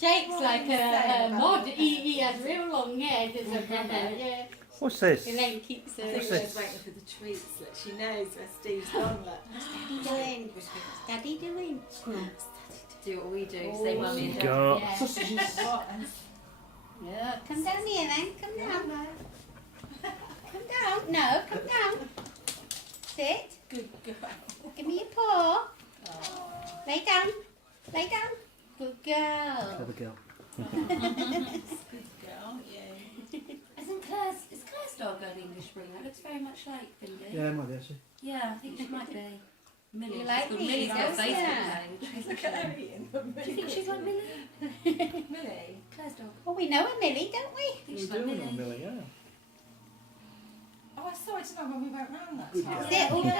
Jake's like a mod. He has real long hair, does a brother. Yeah. What's this? Elaine keeps I think What's she's this? waiting for the treats. Look, she knows where Steve's gone. Look. What's Daddy doing? What's Daddy doing? Do what we do. Say mummy and Got Yeah. Sausages. Yeah. Come down here then. Come down. Come down. No, come down. Sit. Good girl. Give me your paw. Lay down. Lay down. Good girl. clever girl. Good girl, yeah. Is Claire's dog an English breed? That looks very much like Bindi. Yeah, might be actually. Yeah, I think she might be. Millie. You like She's got these, Millie's got a don't Facebook you? page. Look at her in the Do you think she's like Millie? Millie? Claire's dog. Well, we know a Millie, don't we? I think We she's do like know Millie. Millie, yeah. Oh, I saw it tonight when we went round that Good time. girl. Sit all down.